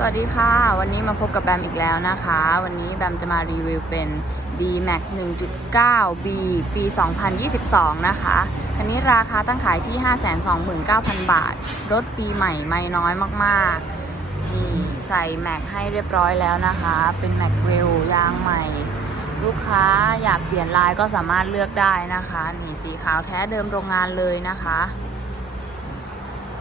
สวัสดีค่ะ วันนี้มาพบกับแบมอีกแล้วนะคะ วันนี้แบมจะมารีวิวเป็น D-Max 1.9 B ปี 2022 นะคะ คันนี้ราคาตั้งขายที่ 529,000 บาท รถปีใหม่ไม่น้อยมากๆ นี่ใส่แม็กให้เรียบร้อยแล้วนะคะ เป็นแม็กเวลยางใหม่ ลูกค้าอยากเปลี่ยนลายก็สามารถเลือกได้นะคะ นี่สีขาวแท้เดิมโรงงานเลยนะคะ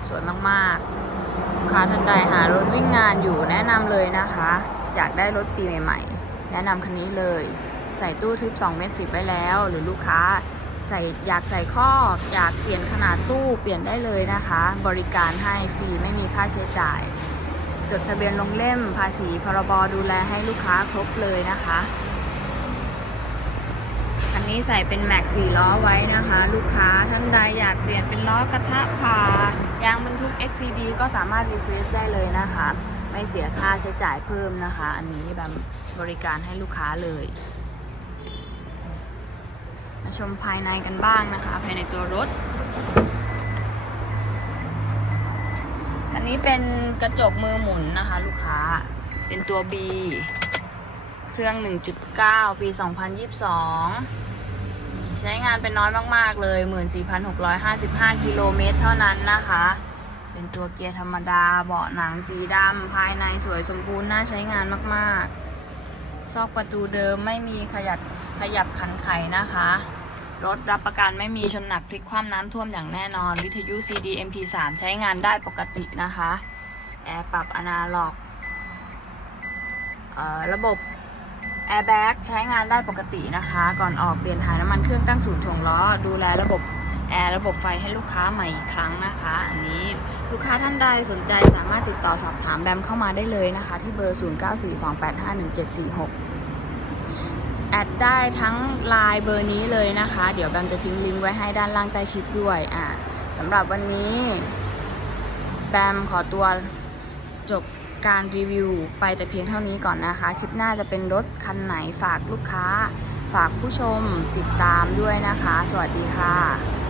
สวยมากๆลูกค้าท่านใดหารถวิ่งงานอยู่แนะนำเลยนะคะ อยากได้รถปีใหม่ ๆ แนะนำคันนี้เลย ใส่ตู้ทึบ2เมตรสิบไว้แล้ว หรือลูกค้าใส่อยากใส่ข้ออยากเปลี่ยนขนาดตู้เปลี่ยนได้เลยนะคะ บริการให้ฟรีไม่มีค่าใช้จ่าย จดทะเบียนลงเล่มภาษีพรบดูแลให้ลูกค้าครบเลยนะคะ นี้ใส่เป็นแม็กสี่ล้อไว้นะคะ ลูกค้าท่านใดอยากเปลี่ยนเป็นล้อกระทะผ่ายางบรรทุก XCD ก็สามารถรีเควสได้เลยนะคะ ไม่เสียค่าใช้จ่ายเพิ่มนะคะ อันนี้แบบบริการให้ลูกค้าเลย มาชมภายในกันบ้างนะคะ ภายในตัวรถ อันนี้เป็นกระจกมือหมุนนะคะ ลูกค้าเป็นตัว B เครื่อง 1.9 ปี 2022 ใช้งานเป็นน้อยมาก ๆ เลย 14,655 กิโลเมตรเท่านั้นนะคะ เป็นตัวเกียร์ธรรมดา เบาะหนังสีดำ ภายในสวยสมบูรณ์น่าใช้งานมาก ๆ ซอกประตูเดิมไม่มีขยับขยับขันไขนะคะ รถรับประกันไม่มีชนหนักพลิกคว่ำน้ำท่วมอย่างแน่นอน วิทยุ CD MP3 ใช้งานได้ปกตินะคะ แอร์ปรับอนาล็อกเอ่อระบบ แอร์แบ็กใช้งานได้ปกตินะคะ ก่อนออกเปลี่ยนถ่ายน้ำมันเครื่องตั้งศูนย์ถ่วงล้อ ดูแลระบบแอร์ระบบไฟให้ลูกค้าใหม่อีกครั้งนะคะ อันนี้ลูกค้าท่านใดสนใจสามารถติดต่อสอบถามแบมเข้ามาได้เลยนะคะ ที่เบอร์ 0942851746 แอดได้ทั้งไลน์เบอร์นี้เลยนะคะ เดี๋ยวแบมจะทิ้งลิงก์ไว้ให้ด้านล่างใต้คลิปด้วยอ่าสำหรับวันนี้ แบมขอตัวจบ การรีวิวไปแต่เพียงเท่านี้ก่อนนะคะ คลิปหน้าจะเป็นรถคันไหนฝากลูกค้า ฝากผู้ชมติดตามด้วยนะคะ สวัสดีค่ะ